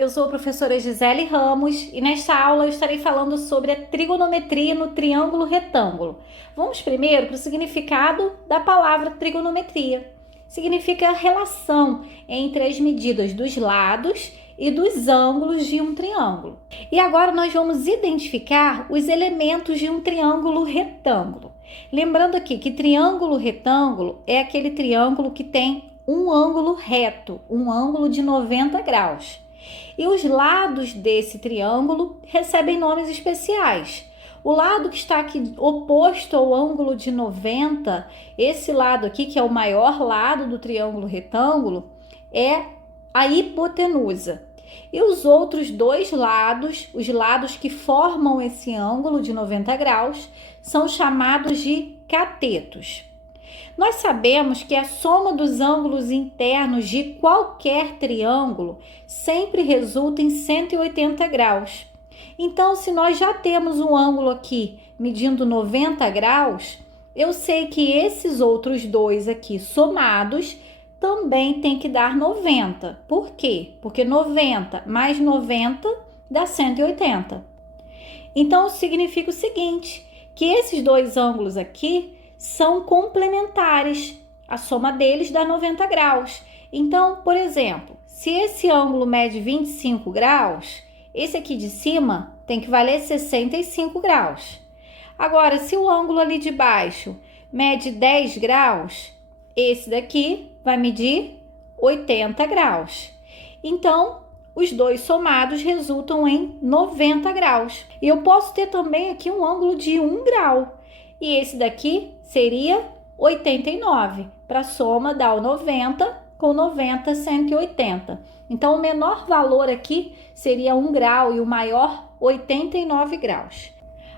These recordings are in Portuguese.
eu sou a professora Gisele Ramos e nesta aula eu estarei falando sobre a trigonometria no triângulo retângulo. Vamos primeiro para o significado da palavra trigonometria. Significa relação entre as medidas dos lados e dos ângulos de um triângulo. E agora nós vamos identificar os elementos de um triângulo retângulo. Lembrando aqui que triângulo retângulo é aquele triângulo que tem um ângulo reto, um ângulo de 90 graus. E os lados desse triângulo recebem nomes especiais. O lado que está aqui oposto ao ângulo de 90, esse lado aqui, que é o maior lado do triângulo retângulo, é a hipotenusa. E os outros dois lados, os lados que formam esse ângulo de 90 graus, são chamados de catetos. Nós sabemos que a soma dos ângulos internos de qualquer triângulo sempre resulta em 180 graus. Então, se nós já temos um ângulo aqui medindo 90 graus, eu sei que esses outros dois aqui somados também tem que dar 90. Por quê? Porque 90 mais 90 dá 180. Então, significa o seguinte, que esses dois ângulos aqui são complementares. A soma deles dá 90 graus. Então, por exemplo, se esse ângulo mede 25 graus, esse aqui de cima tem que valer 65 graus. Agora, se o ângulo ali de baixo mede 10 graus, esse daqui vai medir 80 graus. Então, os dois somados resultam em 90 graus. E eu posso ter também aqui um ângulo de 1 grau. E esse daqui seria 89. Para a soma dá o 90 com 90, 180. Então, o menor valor aqui seria 1 grau e o maior 89 graus.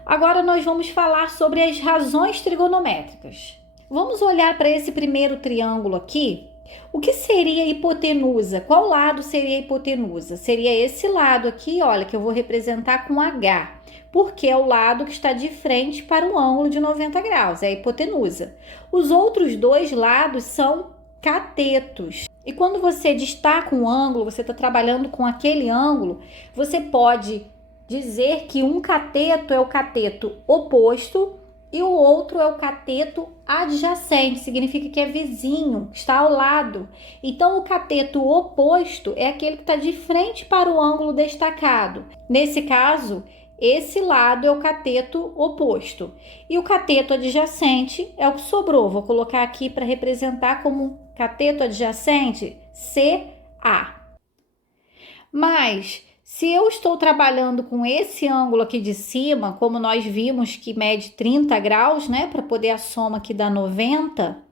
Agora nós vamos falar sobre as razões trigonométricas. Vamos olhar para esse primeiro triângulo aqui. O que seria hipotenusa? Qual lado seria hipotenusa? Seria esse lado aqui, olha, que eu vou representar com H, porque é o lado que está de frente para o ângulo de 90 graus, é a hipotenusa. Os outros dois lados são catetos. E quando você destaca um ângulo, você está trabalhando com aquele ângulo, você pode dizer que um cateto é o cateto oposto e o outro é o cateto adjacente, significa que é vizinho, está ao lado. Então, o cateto oposto é aquele que está de frente para o ângulo destacado. Nesse caso, esse lado é o cateto oposto. E o cateto adjacente é o que sobrou. Vou colocar aqui para representar como cateto adjacente CA. Mas se eu estou trabalhando com esse ângulo aqui de cima, como nós vimos que mede 30 graus, né, para poder a soma aqui dar 90,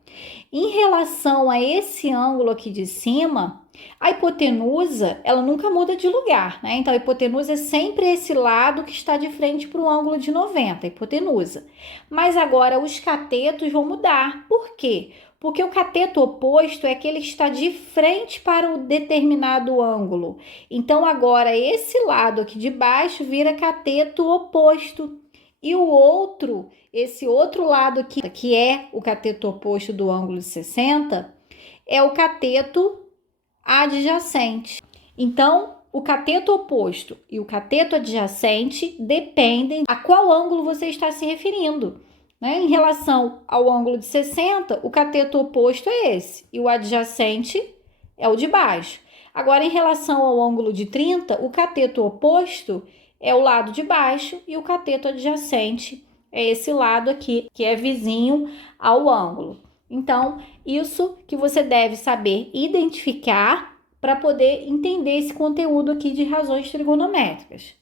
em relação a esse ângulo aqui de cima, a hipotenusa, ela nunca muda de lugar, né? Então, a hipotenusa é sempre esse lado que está de frente para o ângulo de 90, a hipotenusa. Mas agora os catetos vão mudar. Por quê? Porque o cateto oposto é aquele que está de frente para o determinado ângulo. Então, agora esse lado aqui de baixo vira cateto oposto. E o outro, esse outro lado aqui, que é o cateto oposto do ângulo de 60, é o cateto adjacente. Então, o cateto oposto e o cateto adjacente dependem a qual ângulo você está se referindo, né? Em relação ao ângulo de 60, o cateto oposto é esse e o adjacente é o de baixo. Agora, em relação ao ângulo de 30, o cateto oposto é o lado de baixo e o cateto adjacente é esse lado aqui, que é vizinho ao ângulo. Então, isso que você deve saber identificar para poder entender esse conteúdo aqui de razões trigonométricas.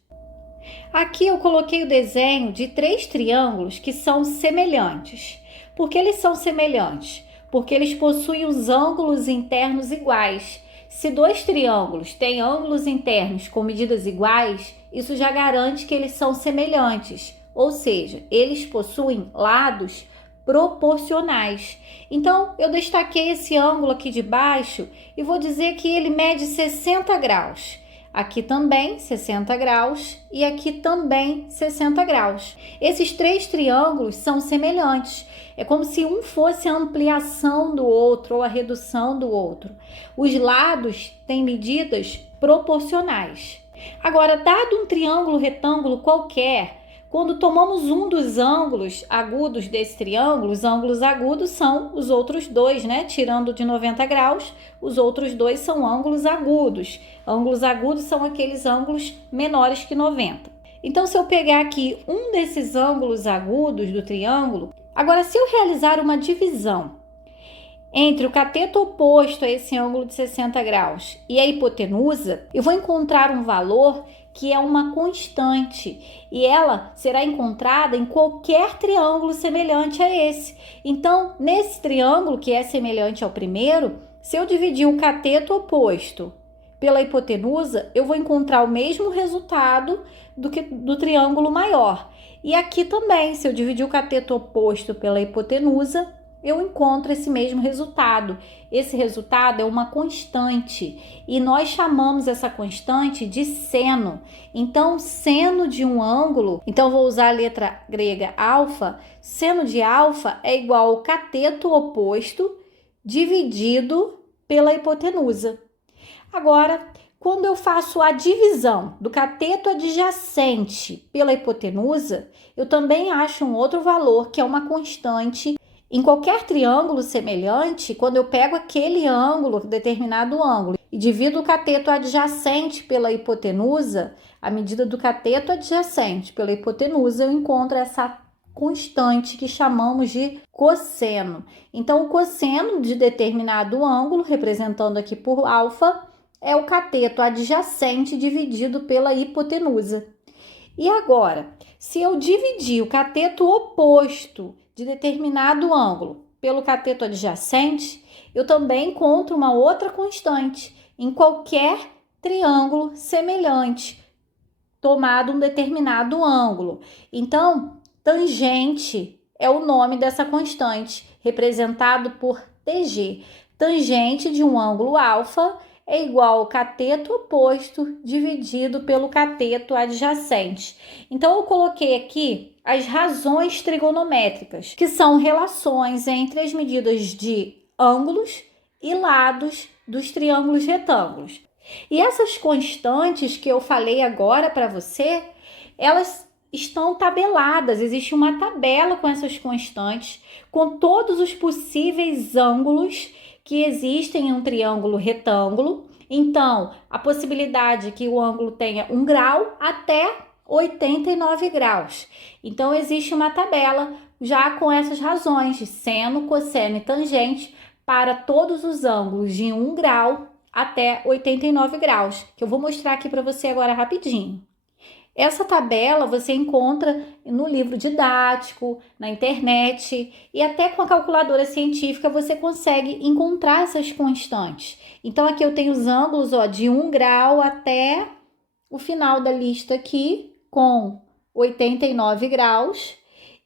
Aqui eu coloquei o desenho de 3 triângulos que são semelhantes. Por que eles são semelhantes? Porque eles possuem os ângulos internos iguais. Se 2 triângulos têm ângulos internos com medidas iguais, isso já garante que eles são semelhantes, ou seja, eles possuem lados proporcionais. Então, eu destaquei esse ângulo aqui de baixo e vou dizer que ele mede 60 graus. Aqui também 60 graus e aqui também 60 graus. Esses 3 triângulos são semelhantes. É como se um fosse a ampliação do outro ou a redução do outro. Os lados têm medidas proporcionais. Agora, dado um triângulo retângulo qualquer, quando tomamos um dos ângulos agudos desse triângulo, os ângulos agudos são os outros dois, né? Tirando de 90 graus, os outros dois são ângulos agudos. Ângulos agudos são aqueles ângulos menores que 90. Então, se eu pegar aqui um desses ângulos agudos do triângulo, agora se eu realizar uma divisão entre o cateto oposto a esse ângulo de 60 graus e a hipotenusa, eu vou encontrar um valor que é uma constante e ela será encontrada em qualquer triângulo semelhante a esse. Então, nesse triângulo que é semelhante ao primeiro, se eu dividir o cateto oposto pela hipotenusa, eu vou encontrar o mesmo resultado do triângulo maior. E aqui também, se eu dividir o cateto oposto pela hipotenusa, eu encontro esse mesmo resultado. Esse resultado é uma constante e nós chamamos essa constante de seno. Então, seno de um ângulo, então vou usar a letra grega alfa, seno de alfa é igual ao cateto oposto dividido pela hipotenusa. Agora, quando eu faço a divisão do cateto adjacente pela hipotenusa, eu também acho um outro valor que é uma constante. Em qualquer triângulo semelhante, quando eu pego aquele ângulo, determinado ângulo, e divido o cateto adjacente pela hipotenusa, a medida do cateto adjacente pela hipotenusa, eu encontro essa constante que chamamos de cosseno. Então, o cosseno de determinado ângulo, representando aqui por alfa, é o cateto adjacente dividido pela hipotenusa. E agora, se eu dividir o cateto oposto de determinado ângulo pelo cateto adjacente, eu também encontro uma outra constante em qualquer triângulo semelhante, tomado um determinado ângulo. Então, tangente é o nome dessa constante, representado por TG. Tangente de um ângulo alfa é igual ao cateto oposto dividido pelo cateto adjacente. Então, eu coloquei aqui as razões trigonométricas, que são relações entre as medidas de ângulos e lados dos triângulos retângulos. E essas constantes que eu falei agora para você, elas estão tabeladas, existe uma tabela com essas constantes, com todos os possíveis ângulos que existem em um triângulo retângulo. Então, a possibilidade que o ângulo tenha 1 grau até 89 graus. Então, existe uma tabela já com essas razões de seno, cosseno e tangente para todos os ângulos de 1 grau até 89 graus, que eu vou mostrar aqui para você agora rapidinho. Essa tabela você encontra no livro didático, na internet e até com a calculadora científica você consegue encontrar essas constantes. Então, aqui eu tenho os ângulos de 1 grau até o final da lista aqui, com 89 graus.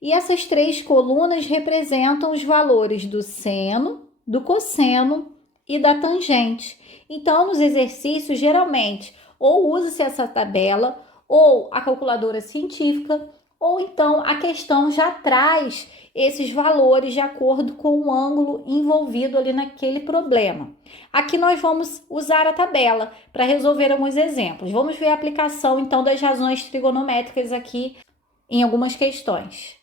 E essas três colunas representam os valores do seno, do cosseno e da tangente. Então, nos exercícios, geralmente, ou usa-se essa tabela, ou a calculadora científica, ou então a questão já traz esses valores de acordo com o ângulo envolvido ali naquele problema. Aqui nós vamos usar a tabela para resolver alguns exemplos. Vamos ver a aplicação então das razões trigonométricas aqui em algumas questões.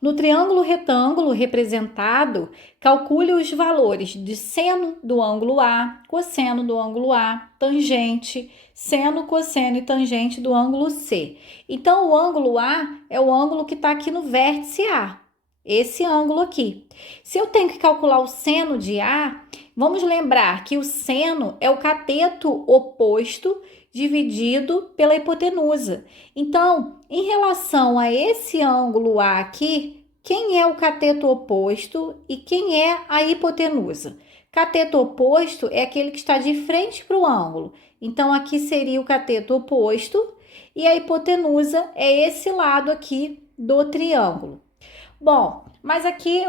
No triângulo retângulo representado, calcule os valores de seno do ângulo A, cosseno do ângulo A, tangente, seno, cosseno e tangente do ângulo C. Então, o ângulo A é o ângulo que está aqui no vértice A, esse ângulo aqui. Se eu tenho que calcular o seno de A, vamos lembrar que o seno é o cateto oposto dividido pela hipotenusa. Então, em relação a esse ângulo A aqui, quem é o cateto oposto e quem é a hipotenusa? Cateto oposto é aquele que está de frente para o ângulo. Então, aqui seria o cateto oposto e a hipotenusa é esse lado aqui do triângulo. Bom, mas aqui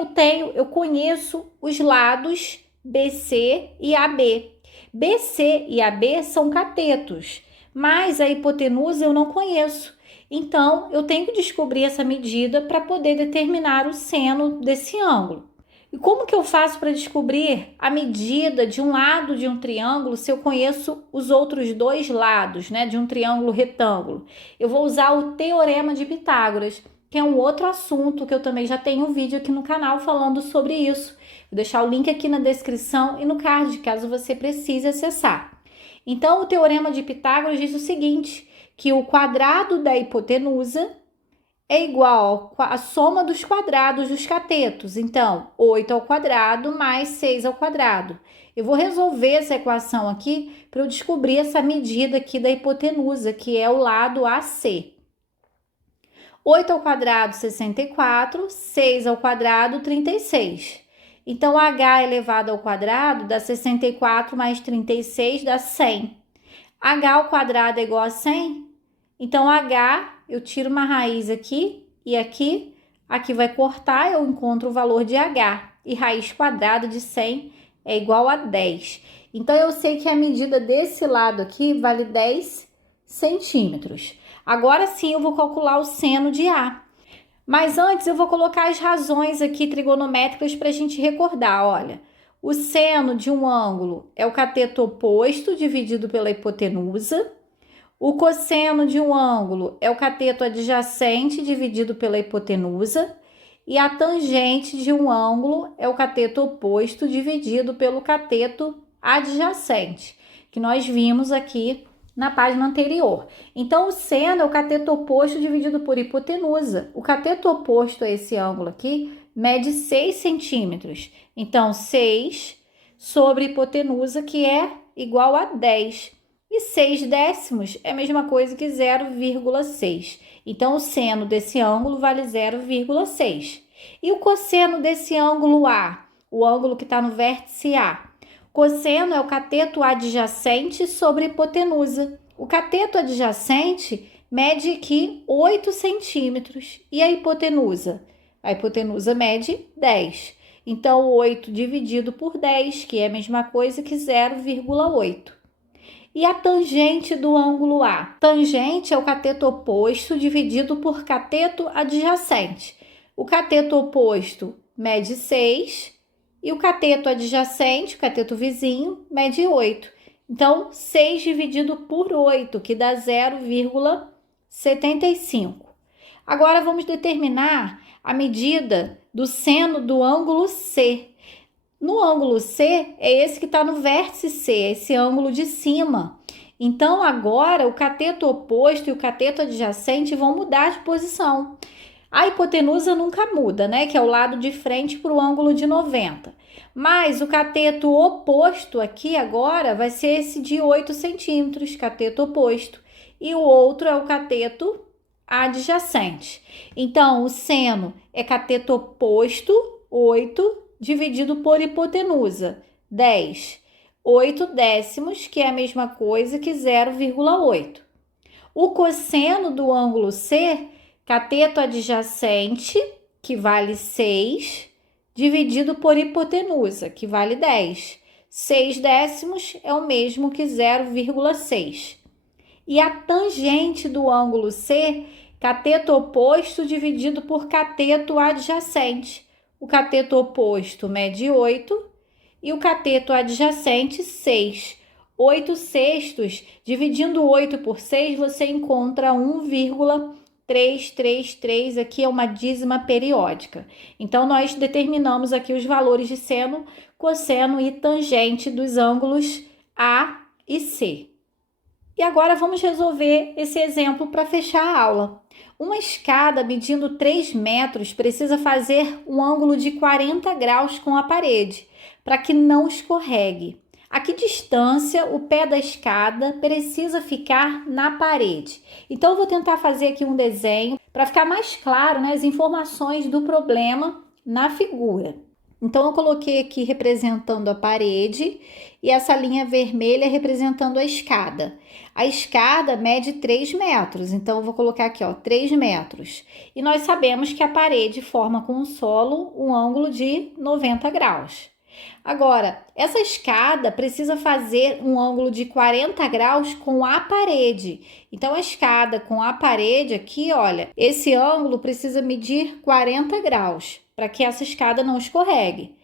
eu conheço os lados BC e AB. BC e AB são catetos, mas a hipotenusa eu não conheço. Então, eu tenho que descobrir essa medida para poder determinar o seno desse ângulo. E como que eu faço para descobrir a medida de um lado de um triângulo se eu conheço os outros dois lados, né, de um triângulo retângulo? Eu vou usar o Teorema de Pitágoras, que é um outro assunto que eu também já tenho um vídeo aqui no canal falando sobre isso. Vou deixar o link aqui na descrição e no card, caso você precise acessar. Então, o Teorema de Pitágoras diz o seguinte, que o quadrado da hipotenusa é igual à soma dos quadrados dos catetos. Então, 8 ao quadrado mais 6 ao quadrado. Eu vou resolver essa equação aqui para eu descobrir essa medida aqui da hipotenusa, que é o lado AC. 8 ao quadrado, 64, 6 ao quadrado, 36. Então, h elevado ao quadrado dá 64 mais 36 dá 100. h ao quadrado é igual a 100? Então, h, eu tiro uma raiz aqui e aqui vai cortar, eu encontro o valor de h. E raiz quadrada de 100 é igual a 10. Então, eu sei que a medida desse lado aqui vale 10 centímetros. Agora sim, eu vou calcular o seno de A. Mas antes, eu vou colocar as razões aqui trigonométricas para a gente recordar. Olha, o seno de um ângulo é o cateto oposto dividido pela hipotenusa. O cosseno de um ângulo é o cateto adjacente dividido pela hipotenusa. E a tangente de um ângulo é o cateto oposto dividido pelo cateto adjacente, que nós vimos aqui na página anterior. Então, o seno é o cateto oposto dividido por hipotenusa. O cateto oposto a esse ângulo aqui mede 6 centímetros. Então, 6 sobre hipotenusa, que é igual a 10. E 6 décimos é a mesma coisa que 0,6. Então, o seno desse ângulo vale 0,6. E o cosseno desse ângulo A, o ângulo que está no vértice A? Cosseno é o cateto adjacente sobre hipotenusa. O cateto adjacente mede aqui 8 centímetros. E a hipotenusa? A hipotenusa mede 10. Então, 8 dividido por 10, que é a mesma coisa que 0,8. E a tangente do ângulo A? Tangente é o cateto oposto dividido por cateto adjacente. O cateto oposto mede 6 e o cateto adjacente, o cateto vizinho, mede 8. Então, 6 dividido por 8, que dá 0,75. Agora, vamos determinar a medida do seno do ângulo C. No ângulo C, é esse que está no vértice C, esse ângulo de cima. Então, agora, o cateto oposto e o cateto adjacente vão mudar de posição. A hipotenusa nunca muda, né? Que é o lado de frente para o ângulo de 90. Mas o cateto oposto aqui agora vai ser esse de 8 centímetros, cateto oposto. E o outro é o cateto adjacente. Então, o seno é cateto oposto, 8, dividido por hipotenusa, 10. 8 décimos, que é a mesma coisa que 0,8. O cosseno do ângulo C, cateto adjacente, que vale 6, dividido por hipotenusa, que vale 10. 6 décimos é o mesmo que 0,6. E a tangente do ângulo C, cateto oposto dividido por cateto adjacente. O cateto oposto mede 8 e o cateto adjacente 6. 8 sextos, dividindo 8 por 6, você encontra 1,333, aqui é uma dízima periódica. Então, nós determinamos aqui os valores de seno, cosseno e tangente dos ângulos A e C. E agora vamos resolver esse exemplo para fechar a aula. Uma escada medindo 3 metros precisa fazer um ângulo de 40 graus com a parede, para que não escorregue. A que distância o pé da escada precisa ficar na parede? Então, eu vou tentar fazer aqui um desenho para ficar mais claro, né, as informações do problema na figura. Então, eu coloquei aqui representando a parede e essa linha vermelha representando a escada. A escada mede 3 metros, então eu vou colocar aqui, ó, 3 metros. E nós sabemos que a parede forma com o solo um ângulo de 90 graus. Agora, essa escada precisa fazer um ângulo de 40 graus com a parede. Então, a escada com a parede aqui, olha, esse ângulo precisa medir 40 graus para que essa escada não escorregue.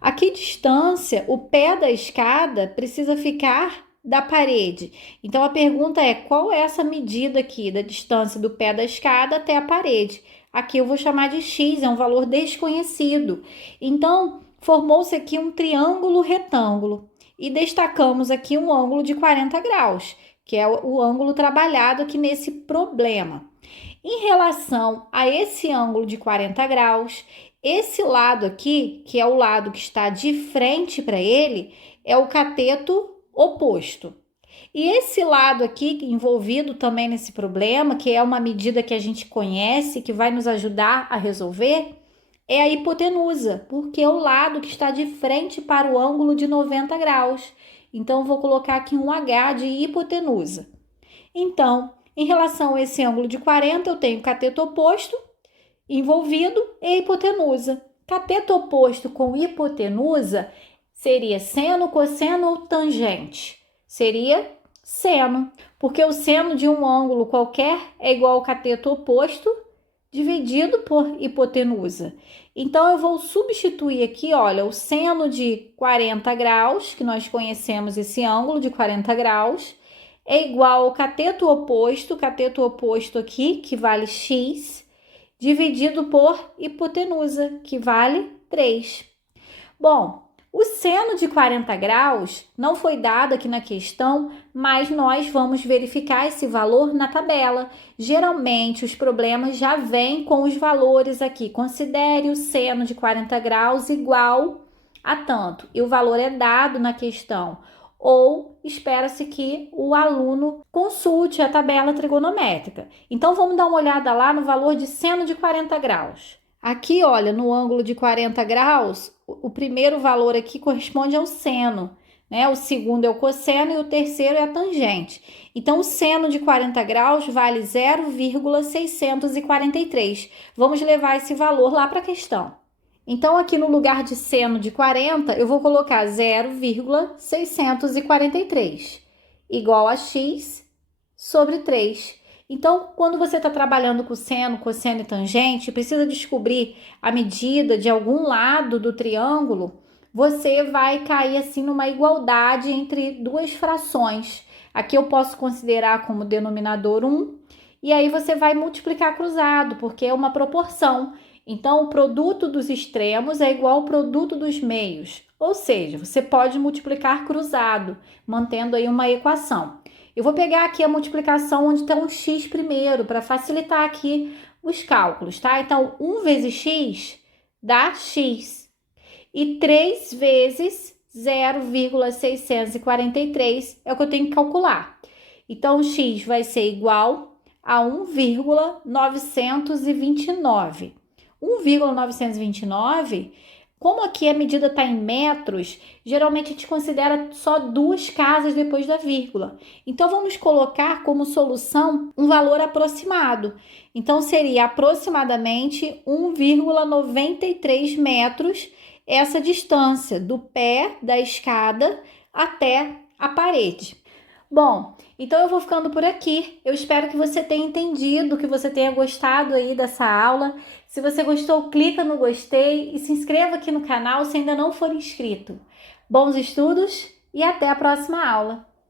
A que distância o pé da escada precisa ficar da parede? Então a pergunta é: qual é essa medida aqui da distância do pé da escada até a parede? Aqui eu vou chamar de x, é um valor desconhecido. Então formou-se aqui um triângulo retângulo e destacamos aqui um ângulo de 40 graus, que é o ângulo trabalhado aqui nesse problema. Em relação a esse ângulo de 40 graus, esse lado aqui, que é o lado que está de frente para ele, é o cateto oposto. E esse lado aqui, envolvido também nesse problema, que é uma medida que a gente conhece, que vai nos ajudar a resolver, é a hipotenusa, porque é o lado que está de frente para o ângulo de 90 graus. Então, vou colocar aqui um H de hipotenusa. Então, em relação a esse ângulo de 40, eu tenho cateto oposto envolvido e hipotenusa. Cateto oposto com hipotenusa seria seno, cosseno ou tangente? Seria seno, porque o seno de um ângulo qualquer é igual ao cateto oposto dividido por hipotenusa. Então, eu vou substituir aqui, olha, o seno de 40 graus, que nós conhecemos esse ângulo de 40 graus, é igual ao cateto oposto aqui, que vale x, dividido por hipotenusa, que vale 3. Bom, o seno de 40 graus não foi dado aqui na questão, mas nós vamos verificar esse valor na tabela. Geralmente, os problemas já vêm com os valores aqui. Considere o seno de 40 graus igual a tanto, e o valor é dado na questão. Ou espera-se que o aluno consulte a tabela trigonométrica. Então, vamos dar uma olhada lá no valor de seno de 40 graus. Aqui, olha, no ângulo de 40 graus, o primeiro valor aqui corresponde ao seno, né? O segundo é o cosseno e o terceiro é a tangente. Então, o seno de 40 graus vale 0,643. Vamos levar esse valor lá para a questão. Então, aqui no lugar de seno de 40, eu vou colocar 0,643, igual a x sobre 3. Então, quando você está trabalhando com seno, cosseno e tangente, precisa descobrir a medida de algum lado do triângulo, você vai cair assim numa igualdade entre duas frações. Aqui eu posso considerar como denominador 1, e aí você vai multiplicar cruzado, porque é uma proporção. Então, o produto dos extremos é igual ao produto dos meios. Ou seja, você pode multiplicar cruzado, mantendo aí uma equação. Eu vou pegar aqui a multiplicação onde está um x primeiro, para facilitar aqui os cálculos, tá? Então, 1 vezes x dá x. E 3 vezes 0,643 é o que eu tenho que calcular. Então, x vai ser igual a 1,929. 1,929, como aqui a medida está em metros, geralmente a gente considera só duas casas depois da vírgula. Então, vamos colocar como solução um valor aproximado. Então, seria aproximadamente 1,93 metros essa distância do pé da escada até a parede. Bom, então eu vou ficando por aqui. Eu espero que você tenha entendido, que você tenha gostado aí dessa aula. Se você gostou, clica no gostei e se inscreva aqui no canal se ainda não for inscrito. Bons estudos e até a próxima aula!